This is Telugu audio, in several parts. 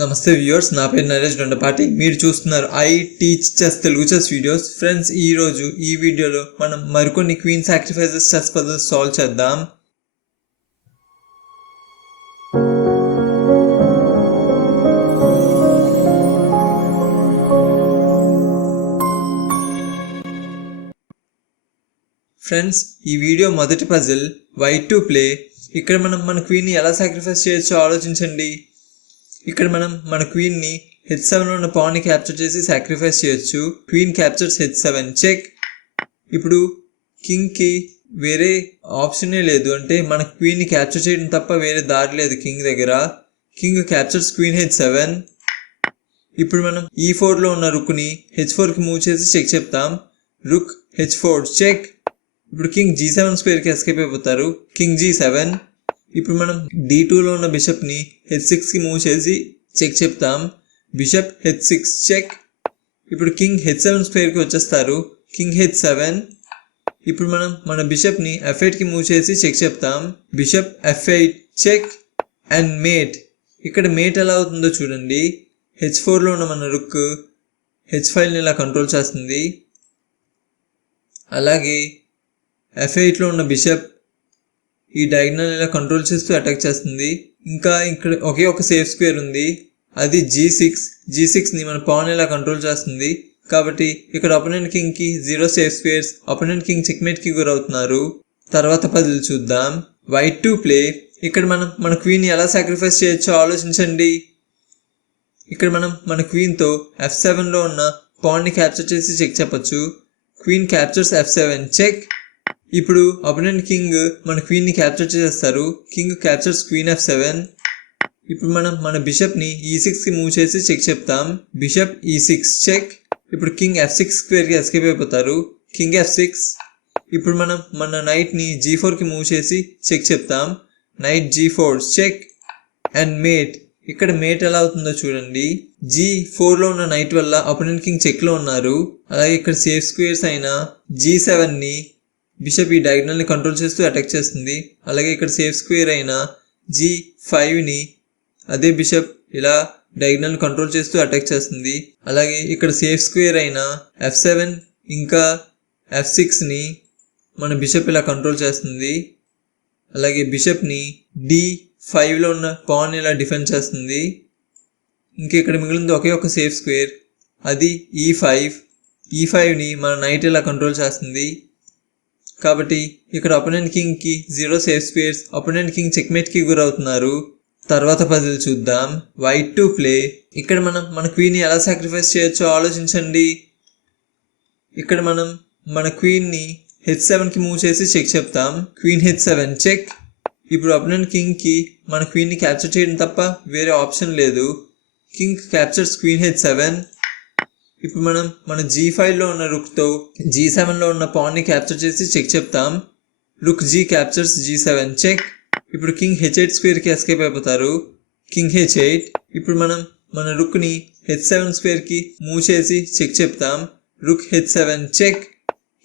నమస్తే వ్యూవర్స్ నా పేరు నరేష్ దొండపాటి. మీరు చూస్తున్నారు I teach chess Telugu chess videos. Friends ఈ రోజు ఈ వీడియోలో మనం మరికొన్ని queen sacrifices chess puzzles solve చేద్దాం. ఫ్రెండ్స్ ఈ వీడియో మొదటి పజిల్ వైట్ టు ప్లే. ఇక్కడ మనం మన క్వీన్ని ఎలా సాక్రిఫైస్ చేయొచ్చో ఆలోచించండి. ఇక్కడ మనం మన క్వీన్ని హెచ్ సెవెన్లో ఉన్న పాన్ని క్యాప్చర్ చేసి సాక్రిఫైస్ చేయొచ్చు. Queen captures H seven check ఇప్పుడు కింగ్కి వేరే ఆప్షనే లేదు. అంటే మన క్వీన్ని క్యాప్చర్ చేయడం తప్ప వేరే దారి లేదు కింగ్ దగ్గర. King captures queen H seven ఇప్పుడు మనం e ఈ ఫోర్లో ఉన్న రుక్ని హెచ్ ఫోర్కి మూవ్ చేసి చెక్ చెప్తాం. రుక్ హెచ్ ఫోర్ చెక్ ఇప్పుడు కింగ్ జీ సెవెన్ స్క్వేర్కి ఎస్కేప్ అయిపోతారు. కింగ్ జీ సెవెన్ ఇప్పుడు మనం డి టూలో ఉన్న బిషప్ని హెచ్ సిక్స్కి మూవ్ చేసి చెక్ చెప్తాం. బిషప్ హెచ్ సిక్స్ చెక్ ఇప్పుడు కింగ్ హెచ్ సెవెన్ స్క్వేర్కి వచ్చేస్తారు. కింగ్ హెచ్ సెవెన్ ఇప్పుడు మనం మన బిషప్ని ఎఫ్ ఎయిట్కి మూవ్ చేసి చెక్ చెప్తాం. Bishop F eight check and mate ఇక్కడ మేట్ ఎలా అవుతుందో చూడండి. హెచ్ ఫోర్లో ఉన్న మన రుక్ హెచ్ ఫైవ్ని ఇలా కంట్రోల్ చేస్తుంది. అలాగే ఎఫ్ ఎయిట్లో ఉన్న బిషప్ ఈ డయాగ్నల్ ఇలా కంట్రోల్ చేస్తూ అటాక్ చేస్తుంది. ఇంకా ఇక్కడ ఒకే ఒక సేఫ్ స్క్వేర్ ఉంది. అది జీ సిక్స్ జీ సిక్స్ని మన పవన్ ఇలా కంట్రోల్ చేస్తుంది. కాబట్టి ఇక్కడ opponent కింగ్కి zero safe squares opponent king చెక్మేట్కి గురవుతున్నారు. తర్వాత పదులు చూద్దాం. వైట్ టు ప్లే ఇక్కడ మనం మన క్వీన్ ఎలా సాక్రిఫైస్ చేయొచ్చో ఆలోచించండి. ఇక్కడ మనం మన క్వీన్తో ఎఫ్ సెవెన్లో ఉన్న పాన్ని క్యాప్చర్ చేసి చెక్ చెప్పచ్చు. Queen captures F seven check ఇప్పుడు అపోనెంట్ కింగ్ మన క్వీన్ని క్యాప్చర్ చేస్తారు king captures queen F seven ఇప్పుడు మనం మన బిషప్ని ఈ సిక్స్కి మూవ్ చేసి చెక్ చెప్తాం. బిషప్ ఈ సిక్స్ చెక్ ఇప్పుడు కింగ్ ఎఫ్ సిక్స్ స్క్వేర్కి ఎస్కేప్ అయిపోతారు. కింగ్ ఎఫ్ సిక్స్ ఇప్పుడు మనం మన నైట్ని జీ ఫోర్కి మూవ్ చేసి చెక్ చెప్తాం. Knight G four check and mate ఇక్కడ మేట్ ఎలా అవుతుందో చూడండి. జీ ఫోర్లో ఉన్న నైట్ వల్ల అపోనెంట్ కింగ్ చెక్లో ఉన్నారు. అలాగే ఇక్కడ సేఫ్ స్క్వేర్స్ అయిన జీ సెవెన్ని బిషప్ ఈ డయాగ్నల్ని కంట్రోల్ చేస్తూ అటాక్ చేస్తుంది. అలాగే ఇక్కడ సేఫ్ స్క్వేర్ అయిన జీ ఫైవ్ని అదే బిషప్ ఇలా డయాగ్నల్ కంట్రోల్ చేస్తూ అటాక్ చేస్తుంది. అలాగే ఇక్కడ సేఫ్ స్క్వేర్ అయిన ఎఫ్ సెవెన్ ఇంకా ఎఫ్ సిక్స్ని మన బిషప్ ఇలా కంట్రోల్ చేస్తుంది. అలాగే బిషప్ని డి ఫైవ్లో ఉన్న పాన్ ఇలా డిఫెండ్ చేస్తుంది. ఇంకా ఇక్కడ మిగిలింది ఒకే ఒక సేఫ్ స్క్వేర్ అది ఈ ఫైవ్ ఈ ఫైవ్ని మన నైట్ ఇలా కంట్రోల్ చేస్తుంది. కాబట్టి ఇక్కడ opponent కింగ్కి zero safe squares opponent king చెక్మేట్కి గురవుతున్నారు. తర్వాత పజిల్ చూద్దాం. వైట్ టు ప్లే ఇక్కడ మనం మన క్వీన్ని ఎలా సాక్రిఫైస్ చేయొచ్చో ఆలోచించండి. ఇక్కడ మనం మన క్వీన్ని హెచ్ సెవెన్కి మూవ్ చేసి చెక్ చెప్తాం. క్వీన్ హెచ్ సెవెన్ చెక్ ఇప్పుడు అపోనెంట్ కింగ్కి మన క్వీన్ని క్యాప్చర్ చేయడం తప్ప వేరే ఆప్షన్ లేదు. King captures queen H seven ఇప్పుడు మనం మన జీ ఫైవ్లో ఉన్న రుక్తో జీ సెవెన్లో ఉన్న పాన్ని క్యాప్చర్ చేసి చెక్ చెప్తాం. Rook G captures G seven check ఇప్పుడు కింగ్ హెచ్ ఎయిట్ స్క్వేర్కి ఎస్కేప్ అయిపోతారు. కింగ్ హెచ్ ఎయిట్ ఇప్పుడు మనం మన రుక్ని హెచ్ సెవెన్ స్క్వేర్కి మూవ్ చేసి చెక్ చెప్తాం. Rook H seven check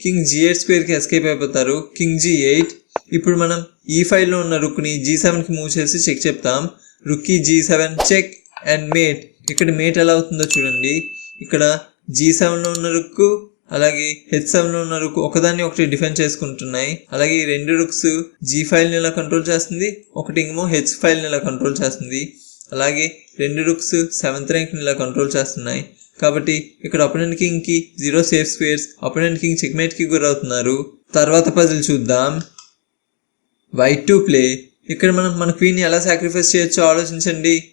king G eight స్క్వేర్కి escape అయిపోతారు. కింగ్ జీ ఎయిట్ ఇప్పుడు మనం e ఈ ఫైవ్లో ఉన్న రుక్ని జీ సెవెన్కి మూవ్ చేసి చెక్ చెప్తాం. రుక్కి G seven check and mate ఇక్కడ మేట్ ఎలా అవుతుందో చూడండి. ఇక్కడ జీ సెవెన్లో ఉన్న రుక్కు అలాగే హెచ్ సెవెన్లో ఉన్న రుక్ ఒకదాన్ని ఒకటి డిఫెండ్ చేసుకుంటున్నాయి. అలాగే ఈ రెండు రుక్స్ జీ ఫైల్ని ఎలా కంట్రోల్ చేస్తుంది? ఒకటి ఏమో హెచ్ ఫైల్ని ఎలా కంట్రోల్ చేస్తుంది? అలాగే రెండు రుక్స్ సెవెంత్ ర్యాంక్ని ఇలా కంట్రోల్ చేస్తున్నాయి? కాబట్టి ఇక్కడ opponent కింగ్కి zero safe squares opponent king చెక్మేట్కి గురవుతున్నారు. తర్వాత పజిల్ చూద్దాం. వైట్ టు ప్లే ఇక్కడ మనం మన క్వీన్ని ఎలా సాక్రిఫైస్ చేయొచ్చో ఆలోచించండి.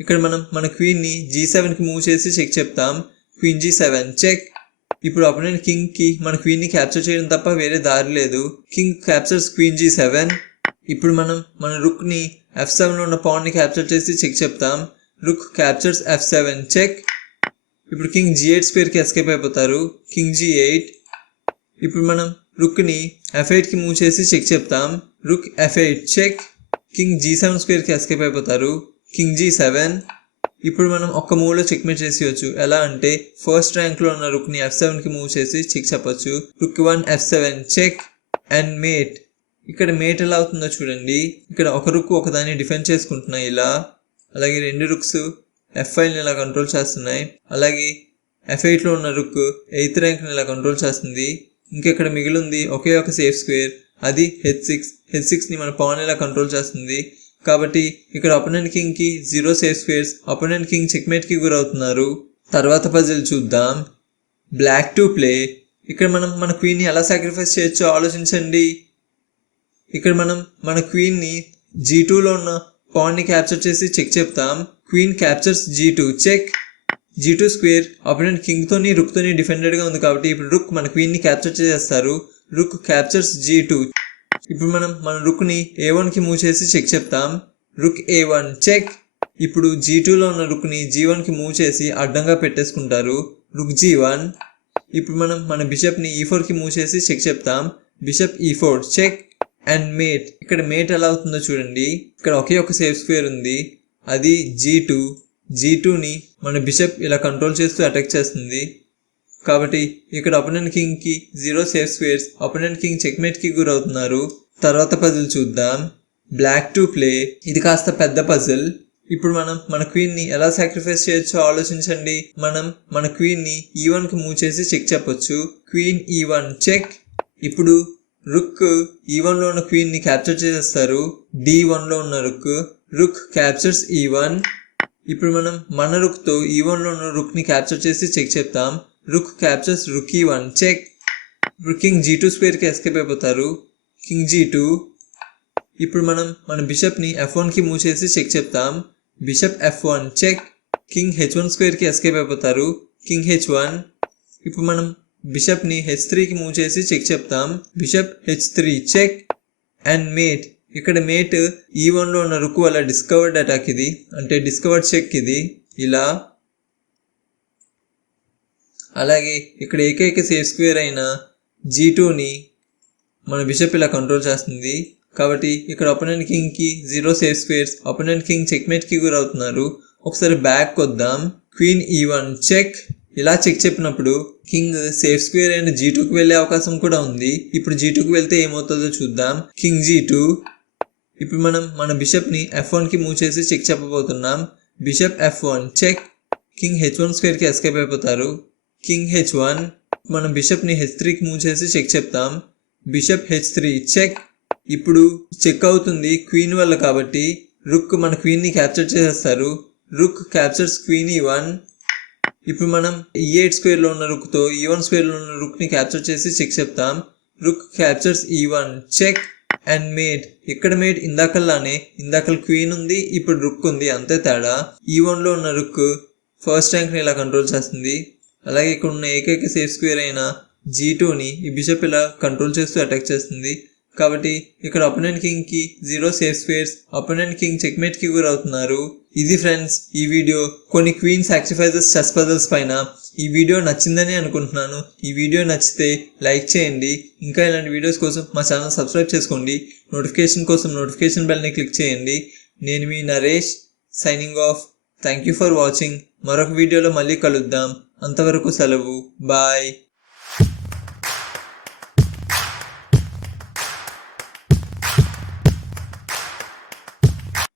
ఇక్కడ మనం మన క్వీన్ని జీ సెవెన్కి మూవ్ చేసి చెక్ చెప్తాం. క్వీన్ జీ సెవెన్ చెక్ ఇప్పుడు అపోనెంట్ కింగ్కి మన క్వీన్ని క్యాప్చర్ చేయడం తప్ప వేరే దారి లేదు. King captures queen G seven ఇప్పుడు మనం మన రుక్ని ఎఫ్ సెవెన్లో ఉన్న పాన్ని క్యాప్చర్ చేసి చెక్ చెప్తాం. Rook captures F seven check ఇప్పుడు కింగ్ జీ ఎయిట్ స్పేర్కి ఎస్కేప్ అయిపోతారు. కింగ్ జీ ఎయిట్ ఇప్పుడు మనం రుక్ని ఎఫ్ ఎయిట్కి మూవ్ చేసి చెక్ చెప్తాం. Rook F eight check king G seven స్క్వేర్కి escape అయిపోతారు. King G seven. ఇప్పుడు మనం ఒక్క మూవ్లో చెక్మేట్ చేసేయచ్చు. ఎలా అంటే ఫస్ట్ ర్యాంక్లో ఉన్న రుక్ని ఎఫ్ సెవెన్కి మూవ్ చేసి చెక్ చెప్పచ్చు. Rook one F seven check and mate. ఇక్కడ మేట్ ఎలా అవుతుందో చూడండి. ఇక్కడ ఒక రుక్ ఒకదాన్ని డిఫెండ్ చేసుకుంటున్నాయి ఇలా. అలాగే రెండు రుక్స్ ఎఫ్ ఫైవ్ని ఇలా కంట్రోల్ చేస్తున్నాయి. అలాగే ఎఫ్ ఎయిట్లో ఉన్న రుక్ ఎయిత్ ర్యాంక్ని ఇలా కంట్రోల్ చేస్తుంది. ఇంకెక్కడ మిగిలింది? ఒకే ఒక సేఫ్ స్క్వేర్. అది హెచ్ సిక్స్. హెచ్ సిక్స్ని మన పవన్ ఇలా కంట్రోల్ చేస్తుంది. కాబట్టి ఇక్కడ opponent కింగ్కి zero safe squares opponent king చెక్మేట్కి గురవుతున్నారు. తర్వాత పజిల్ చూద్దాం. బ్లాక్ టు ప్లే ఇక్కడ మనం మన క్వీన్ని ఎలా సాక్రిఫైస్ చేయొచ్చో ఆలోచించండి. ఇక్కడ మనం మన క్వీన్ని జీ టూలో ఉన్న పాయింట్ని క్యాప్చర్ చేసి చెక్ చెప్తాం. Queen captures G two check G two square opponent కింగ్తోని రుక్తోని డిఫెండెడ్గా ఉంది కాబట్టి ఇప్పుడు రుక్ మన క్వీన్ని క్యాప్చర్ చేసేస్తారు. రుక్ క్యాప్చర్స్ జీ టూ ఇప్పుడు మనం మన రుక్ని ఏ వన్కి మూవ్ చేసి చెక్ చెప్తాం. రుక్ ఏ వన్ చెక్ ఇప్పుడు జీ టూలో ఉన్న రుక్ని జీ వన్కి మూవ్ చేసి అడ్డంగా పెట్టేసుకుంటారు. రుక్ జీ వన్ ఇప్పుడు మనం మన బిషప్ని ఈ ఫోర్కి మూవ్ చేసి చెక్ చెప్తాం. Bishop E four check and mate ఇక్కడ మేట్ ఎలా అవుతుందో చూడండి. ఇక్కడ ఒకే ఒక సేఫ్ స్క్వేర్ ఉంది. అది జీ టూ జీ టూని మన బిషప్ ఇలా కంట్రోల్ చేస్తూ అటాక్ చేస్తుంది. కాబట్టి ఇక్కడ opponent కింగ్కి zero safe squares opponent king చెక్మేట్కి గురవుతున్నారు. తర్వాత పజిల్ చూద్దాం. బ్లాక్ టు ప్లే ఇది కాస్త పెద్ద పజిల్ ఇప్పుడు మనం మన క్వీన్ని ఎలా సాక్రిఫైస్ చేయొచ్చో ఆలోచించండి. మనం మన క్వీన్ని ఈ వన్కి మూవ్ చేసి చెక్ చెప్పొచ్చు. క్వీన్ ఈ వన్ చెక్ ఇప్పుడు రుక్ ఈ వన్లో ఉన్న క్వీన్ని క్యాప్చర్ చేసేస్తారు. డి వన్లో ఉన్న రుక్ రుక్ క్యాప్చర్స్ ఈ వన్ ఇప్పుడు మనం మన రుక్తో ఈ వన్లో ఉన్న రుక్ని క్యాప్చర్ చేసి చెక్ చెప్తాం. Rook captures rook E one check ఇప్పుడు కింగ్ జీ టూ స్క్వేర్కి ఎస్కేప్ అయిపోతారు. కింగ్ జీ టూ ఇప్పుడు మనం మన బిషప్ని ఎఫ్ వన్కి మూవ్ చేసి చెక్ చెప్తాం. Bishop F one check king H one స్క్వేర్కి escape అయిపోతారు. కింగ్ హెచ్ వన్ ఇప్పుడు మనం బిషప్ని హెచ్ త్రీకి మూవ్ చేసి చెక్ చెప్తాం. Bishop H three check and mate ఇక్కడ మేట్ ఈ వన్లో ఉన్న రుక్కు వల్ల డిస్కవర్డ్ అటాక్ ఇది. అంటే డిస్కవర్డ్ చెక్ ఇది. ఇలా. అలాగే ఇక్కడ ఏకైక సేఫ్ స్క్వేర్ అయిన జీ టూని మన బిషప్ ఇలా కంట్రోల్ చేస్తుంది. కాబట్టి ఇక్కడ opponent కింగ్కి zero safe squares opponent king చెక్మేట్కి గురవుతున్నారు ఒకసారి బ్యాక్ వద్దాం క్వీన్ ఈ వన్ చెక్ ఇలా చెక్ చెప్పినప్పుడు కింగ్ సేఫ్ స్క్వేర్ అయిన జీ టూకి వెళ్ళే అవకాశం కూడా ఉంది. ఇప్పుడు జీ టూకి వెళ్తే ఏమవుతుందో చూద్దాం. కింగ్ జీ టూ ఇప్పుడు మనం మన బిషప్ని ఎఫ్ వన్కి మూవ్ చేసి check చెప్పబోతున్నాం. Bishop F one check king H one స్క్వేర్కి escape అయిపోతారు. కింగ్ హెచ్ వన్ మనం బిషప్ని హెచ్ త్రీకి మూవ్ చేసి చెక్ చెప్తాం. బిషప్ హెచ్ త్రీ చెక్ ఇప్పుడు చెక్ అవుతుంది క్వీన్ వల్ల కాబట్టి రుక్ మన క్వీన్ని క్యాప్చర్ చేసేస్తారు. Rook captures queen E one ఇప్పుడు మనం ఈ ఎయిట్ స్క్వేర్లో ఉన్న రుక్తో ఈ వన్ స్క్వేర్లో ఉన్న రుక్ని క్యాప్చర్ చేసి చెక్ చెప్తాం. Rook captures E one check and mate ఇక్కడ మేడ్ ఇందాకల్లానే ఇందాకల్ క్వీన్ ఉంది ఇప్పుడు రుక్ ఉంది అంతే తేడా. ఈ వన్లో ఉన్న రుక్ ఫస్ట్ ర్యాంక్ని ఇలా కంట్రోల్ చేస్తుంది. అలాగే ఇక్కడ ఉన్న ఏకైక సేఫ్ స్క్వేర్ అయిన జీ టూని ఈ బిషప్ ఇలా కంట్రోల్ చేస్తూ అటాక్ చేస్తుంది. కాబట్టి ఇక్కడ opponent కింగ్కి zero safe squares opponent king చెక్మేట్కి గురవుతున్నారు ఇది ఫ్రెండ్స్ ఈ వీడియో కొన్ని క్వీన్ సాక్రిఫైజెస్ చెస్ పజల్స్ పైన ఈ వీడియో నచ్చిందని అనుకుంటున్నాను. ఈ వీడియో నచ్చితే లైక్ చేయండి. ఇంకా ఇలాంటి వీడియోస్ కోసం మా ఛానల్ సబ్స్క్రైబ్ చేసుకోండి. నోటిఫికేషన్ కోసం నోటిఫికేషన్ బెల్ని క్లిక్ చేయండి. నేను మీ Naresh signing off thank you for watching మరొక వీడియోలో మళ్ళీ కలుద్దాం. అంతవరకు సెలవు. బాయ్.